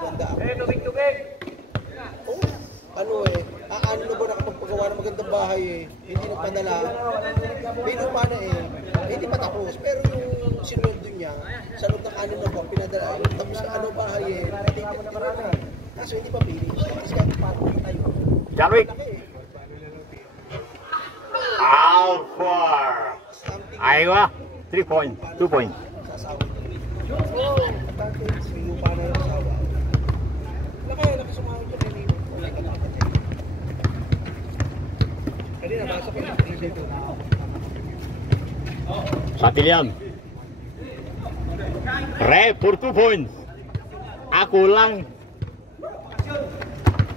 Tubig. Oh, ano eh, ano na ba nakapagpagawa ng magandang bahay eh, hindi nagpadala, binupa na eh, hindi pa tapos, pero yung sinweldo niya, sa loob ng 6 na buwan, pinadala, tapos ano bahay eh, kaso hindi pa pili, kasi kami parang tayo. John Wick! Alfar! Aywa! 3 points, 2 points. Sasawa. Oo, binupa na yung sasawa. Laki sumawag yun eh. Wala ka nakapatid. Kasi nabasa ko yung freezer ko. Satilian. Rep for 2 points. Ako lang.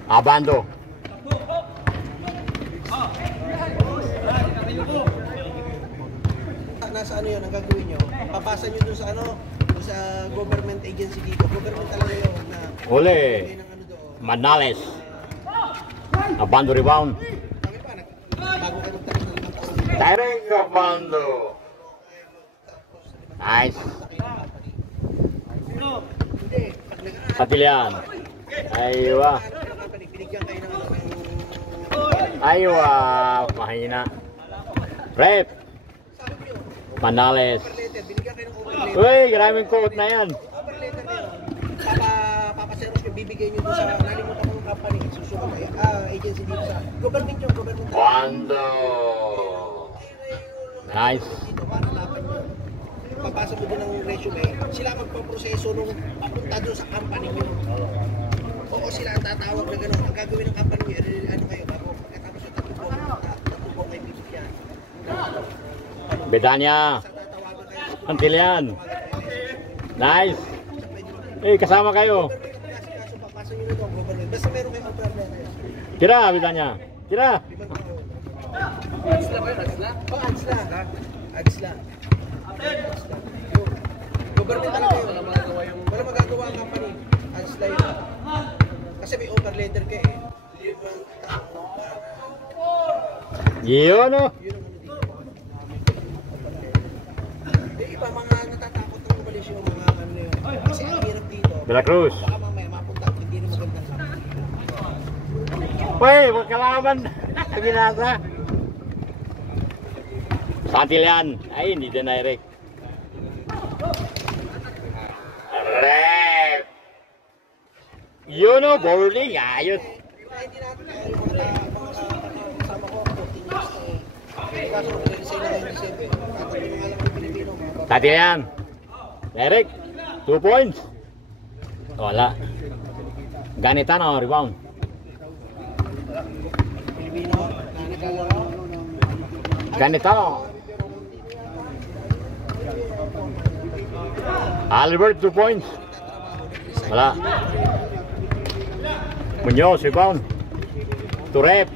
Abando. Nasa ano yun, ang gagawin nyo? Papasa nyo dun sa ano? Dun sa government agency dito. Government talaga yun na... Ole. Manales. Abando rebound. Kami pa, bago kayo magtapos ng limang taon. Direct Abando. Nice. Hindi. Satilian. Aywa. Binigyan kayo ng... Aywa. Mahina. Rep. Manales. Binigyan kayo ng overletter. Uy, maraming quote na yan. Overletter kayo. Papaseros nyo, bibigay nyo doon sa nalimutan ng company. Susukat kayo. Agency dito sa... Government yung government. Wando. Nice. Dito para laban nyo. Papasa mo din ng resume. Sila magpaproseso nung papunta doon sa company nyo. Oo, sila ang tatawag na gano'n. Ang gagawin ng company nyo, ano kayo, bago pagkatapos yung tatubong kayo bibigyan. Bedanya. Antilian. Nice. Eh, kasama kayo. Basta meron kayong overletter. Tira, Bedanya. Tira. Ads lang kayo, ads lang? Oo, ads lang. Ads lang. Government talaga yun. Wala magagawa ang company. Ads lang yun. Kasi may overletter ka eh. Yun o. Iba mga natatakot ng umalis yung mga ano yun. Kasi ang hirap dito. De la Cruz. Baka mamaya mapunta at hindi rin magandang company. Uy, magkalaban. Ginasa. Satilian. Ay, hindi din direct. Rep. Yun o, bowling. Ayos. Hindi natin kaya yung mga kasama ko, 14 years na eh. Kaso resign na yung December. Tatabi mga lang ng Pilipino. Satilian. Direct. 2 points. Wala. Ganita na rebound. Pilipino, nanagagawa. Ganita na. Albert 2 points. Wala. Muñoz rebound. To Rep.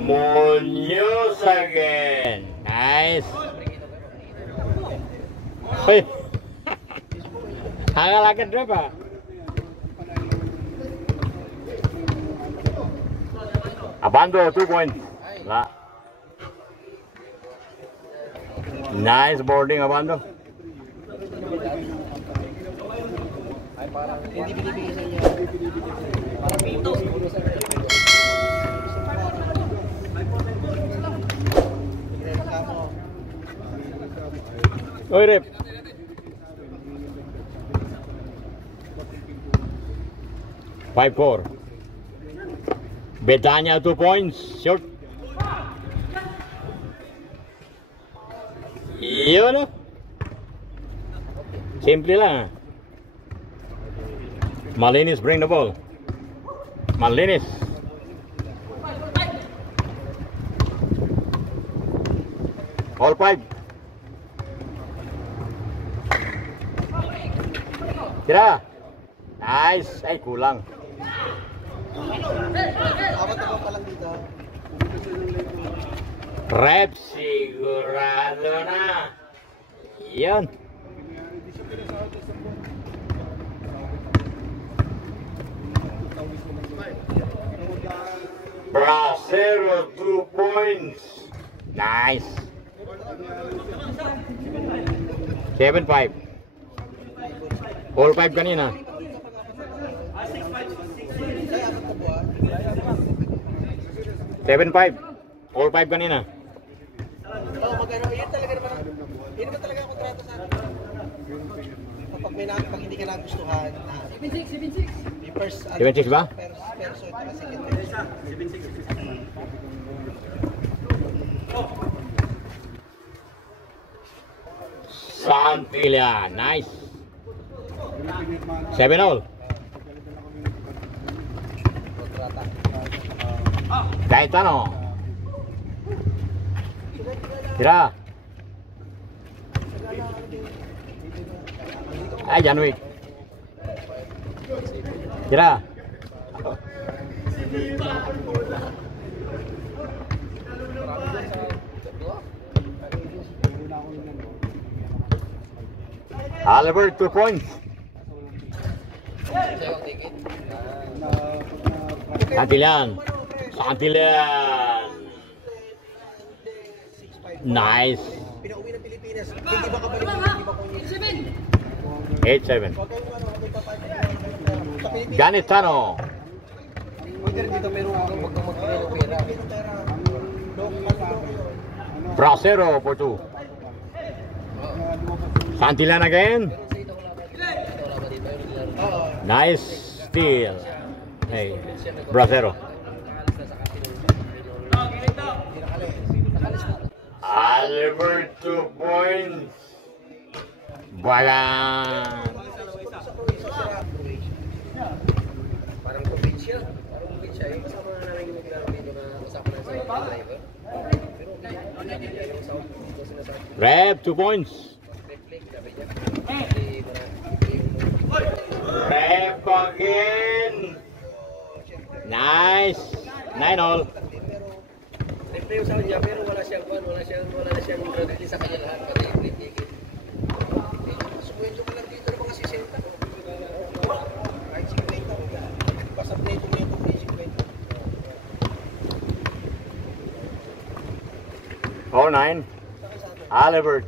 Muñoz again. Nice. Hey. Hangal-hangal Rep ah. Abando 2 points. Wala. Nice boarding Abando. Hindi binibigay sa inyo. Parang pito. Oy Rep. Five four. Bedanya 2 points. Short. Yun o. Simple lang. Malinis bring the ball. Malinis. All 5. Tira. Nice. Ay, kulang. Awat na pa lang dito. Rep sigurado na. Yan. Bracero 2 points. Nice. 7-5. All 5 kanina. 7-5. All 5 kanina. Oo, magano, yun talaga naman. Yun naman talaga ang kontrata sa akin. Pag hindi ka nagustuhan, 7-6. yung first, 7-6 ba? First, at second version. 7-6. Santilla, nice. 7-all. Gaetano. Tira. Ay, Janwick. Tira. Albert, 2 points. Santillan. Santillan. Nice. Pinauwi ng Pilipinas. Hindi ba kabalik? Hindi ba kung 8-7. Huwag kayong sa Pilipinas. Ganitano. Pwede rin dito pero huwag kang magpili ng pera. Bracero for 2. Santillan again. Nice steal. Hey, Bracero. Albert 2 points. Balang. Parang probinsya. Yung kasama na namin yung naglaro dito na kasama na sa driver. Pero yung sound ko sinasabi. Rep 2 points. Rep again. Nice. 9-all. Replay yung sound niya pero wala na siyang radili sa kanya lahat. Pati yung free ticket. Sumwento ka lang dito ng mga 60. Kahit 50. Basta play to 50. 4-9. Albert.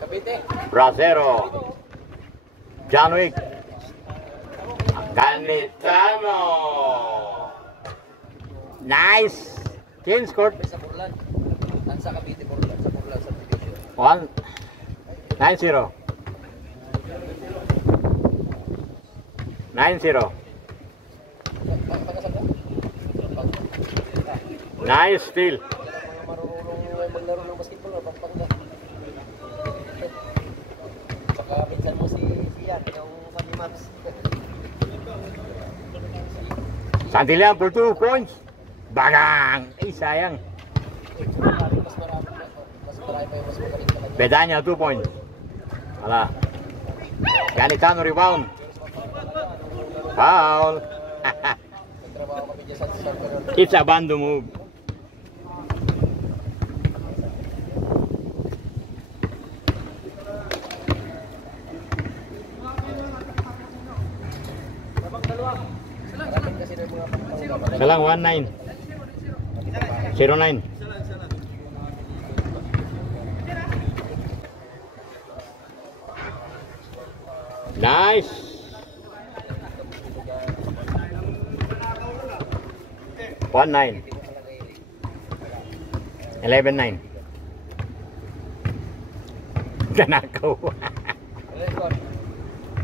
Kapite. Bracero. Janwick. Ganitano. Nice. King scored. Sa Burlan. Sa Kapite Burlan. Sa Burlan sa division. 9-0. 9-0. Nice steal. Marunong maglaro ng basketball o Pampanga. Saka minsan mo si Ian, yung Fanny Max. Santillan for 2 points. Bagang. Ay, sayang. Mas marami pa yung mas magaling ka lang. Bedanya 2 points. Wala. Ganitano rebound. Foul. Nagtrabaho kami dyan sa San It's a bando move. kasi ng mga Pampanga. Isa lang, 1-9. 0-9. Nice. 1-9. 11-9. Ganakaw.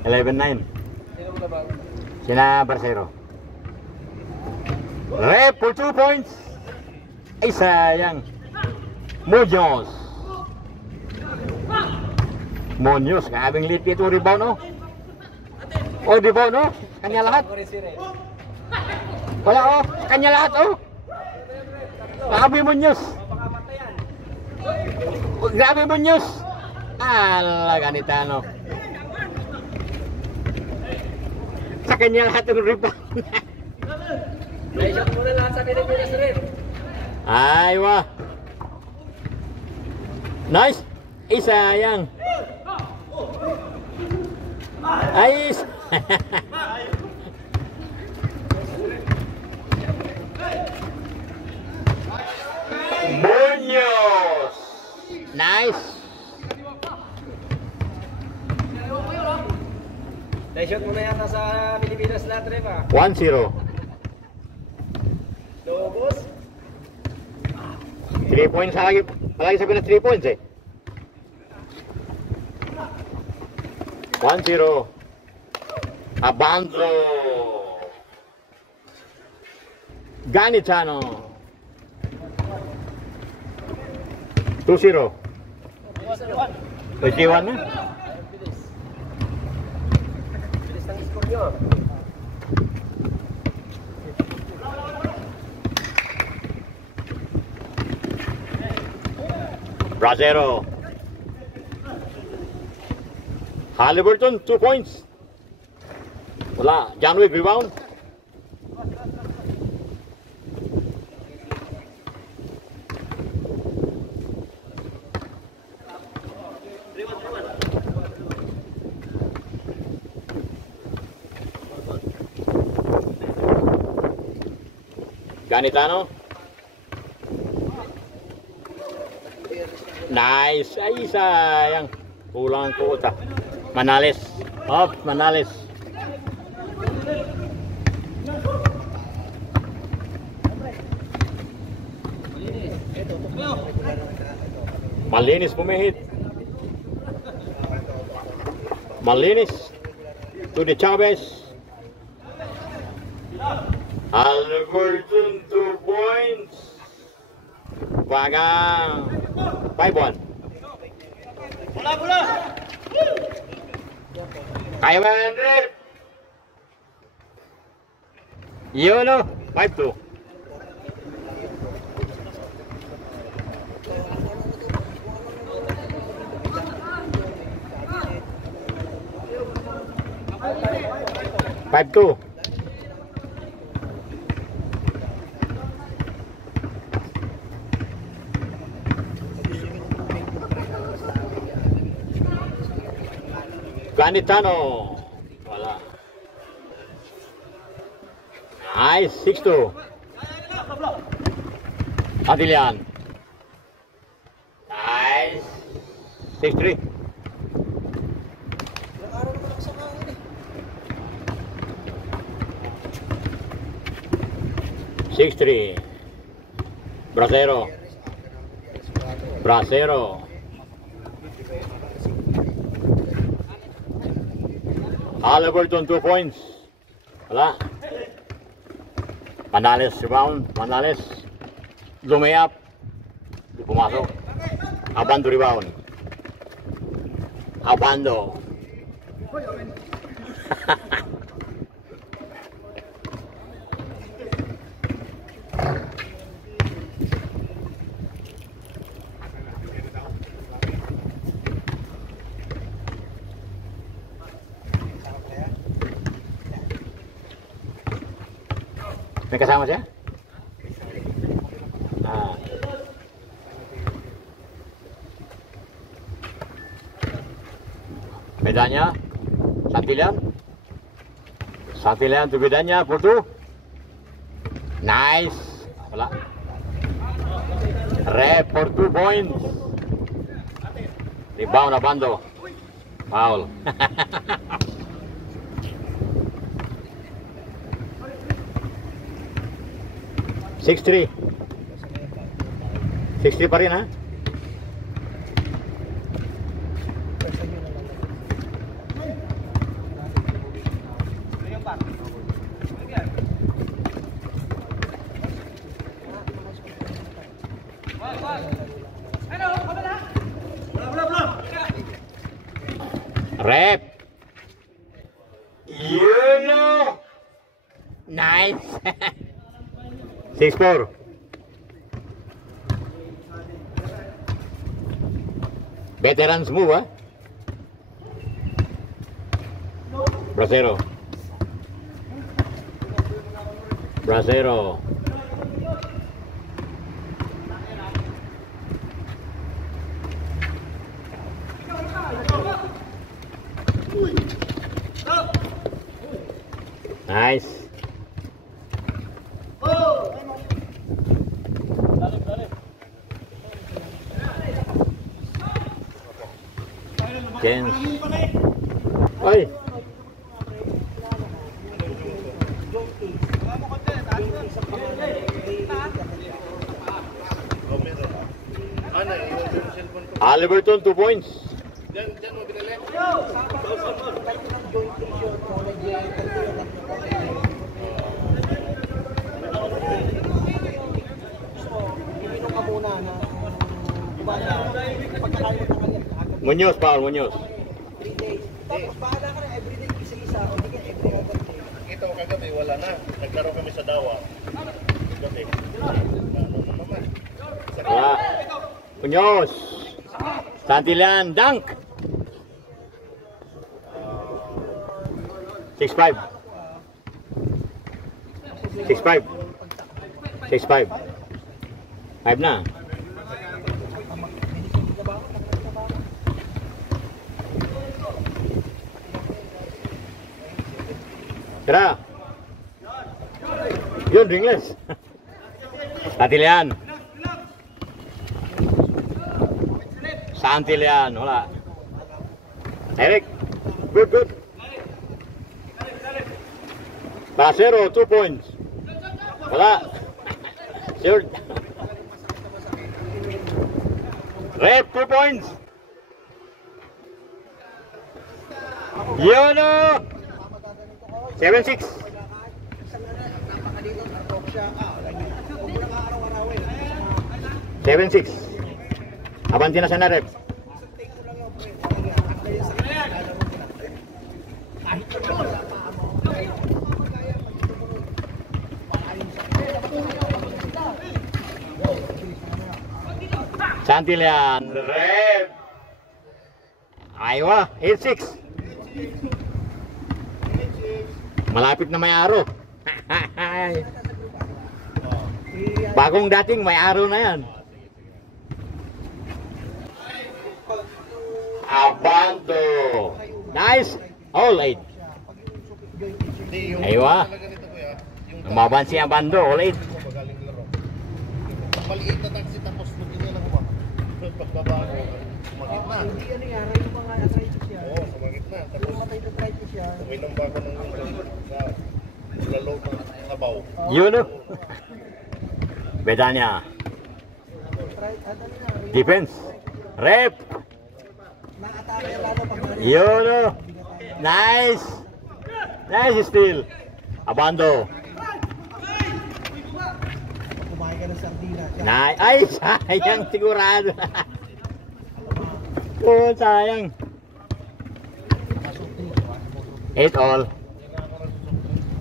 11-9. Sino mo na ba? Sina Bracero. Rep for 2 points. Ay, sayang. Munoz. Munoz, kabing lit ito rebound, no? Oh, rebound, no? Kanya lahat. Wala, oh. Kanya lahat, oh. Grabe Munoz. Grabe Munoz. Ala, Ganitano. Sa kanya lahat ng rebound. Naisyak mo na lahat sa Pilipinas rin. Ay, wah. Nice. Ay, sayang. Ay, Munoz. Nice. Na-shot mo na yata sa Pilipinas lahat, Rep, ah. 1-0. Lobos? 3 points lagi. Palagi sabi na 3 points eh. 1-0. Abandro. Ganitano. 2-0. 3-1 na. Bilis ng score nyo. Bracero. Halliburton, 2 points. Wala. John Wick rebound. Ganitano. Nice. Ay, sayang. Kulang ang kuta. Manales. Up, Manales. Malinis pumihit. Malinis. To the Chavez. Halliburton 2 points. Pagang 5-1. Bola! Kaya ba, Andre? Yun o. 5-2. Ganitano. Wala. Nice. 6-2. Adilian. Nice. 6-3. Nag-aaral naman ako sa hangin eh. 6-3. Bracero. Halliburton 2 points. Wala. Manales rebound. Manales. Lumayap. Di pumasok. Abando rebound. Abando. May kasama siya? Ah. Medanya. Santillan to Medanya for 2. Nice. Wala. Rep for 2 points. Rebound Abando. Foul. Six-3 pa rin, ha? Rep. You know. Nice. 6-4. Veterans move, ha? Bracero. Nice. Jens. Oi. Halliburton, 2 points. Inom ka muna na pagkakain mo ka agad. Muñoz, Paul, Muñoz. 3 days. Tapos bahala ka na everyday isa-isa. Hindi ka every other day. Ito kagabi, wala na. Naglaro kami sa Dawa. Kagabi. Ano na naman? Wala. Muñoz. Santillan, dunk. 6-5. 6-5. 6-5. 5 na. Tara. Yun, ringless. Santillan. Santillan, wala. Eric. Good, good. Pasero, 2 points. Wala. Sure. Rep, 2 points. Yun o. 7-6. Napakalito, narkok siya. Huwag mo na ka-araw-arawin. 7-6. Abanti na siya na rep. Santillan. Rep. Aywa, 8-6. Malapit na may aro. Bagong dating may aro na yan. Abanto. Nice. All 8. Aywa. Umaban si Abando. All 8. Maliit na taxi tapos buti niya lang ba? Pagbabago, sumakit na. Hindi ano yan, yung mga arthritis yan. Oo, sumakit na. Tapos Matay na arthritis yan. uminom ba ako ng sa lalo ng sabaw. Yun o. Bedanya. Defense. Rep. Nakatake lalo pag Yun o. Nice. Nice steal. Abando. kumain ka ng sardinas. Nice. Ay, sayang sigurado. Oh, sayang. 8 all.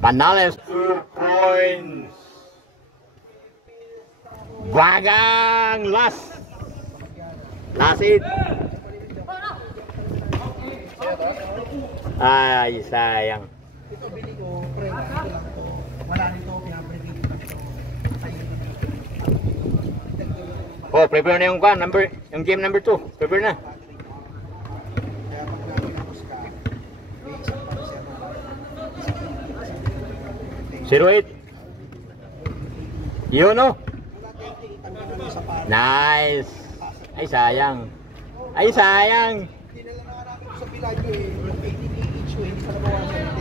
Panales 2 points. Bagang last. Last 8. Ay, sayang. Ito bili ko, pre, ito lang to. Wala nito, pinapre-review lang to. Oh, prepare na yung kan, yung game number 2. Prepare na. Kaya pag nakikapos ka, may isang para siya na 08. Yun o. sa para. Nice. Ay, sayang. Ay, sayang. Hindi na lang nakarapin ko sa Pilayo eh. Yung 80 each way, hindi pa nabawasan ng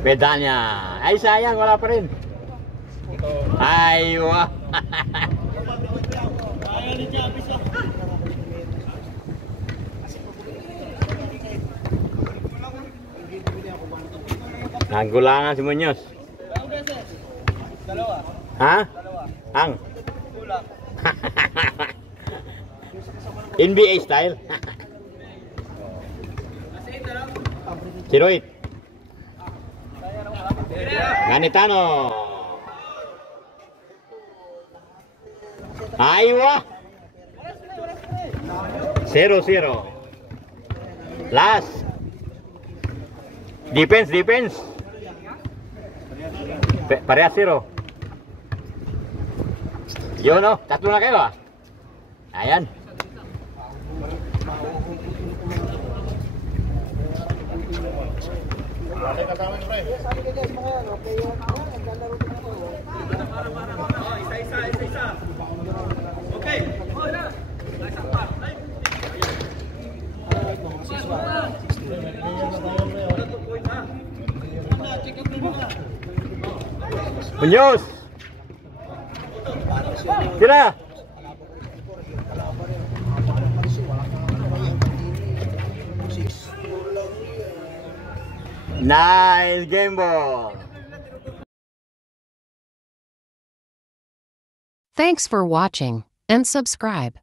35. Bedanya. Ay, sayang. Wala pa rin. Ay, wow. Nanggulangan si Muñoz. Ha? Ang? NBA style. 08. Ganitano. Aywa. 0-0. Last. Defense, defense. Parehas 0. Yun o, tatlo na kayo ah. Ayan. Ano kasama niyo, pre? Sabi ka guys, mga yan, okay yun. Naglalaro ko na ako. Isa. Okay. Muñoz. Tira. Nice game ball. Thanks for watching and subscribe.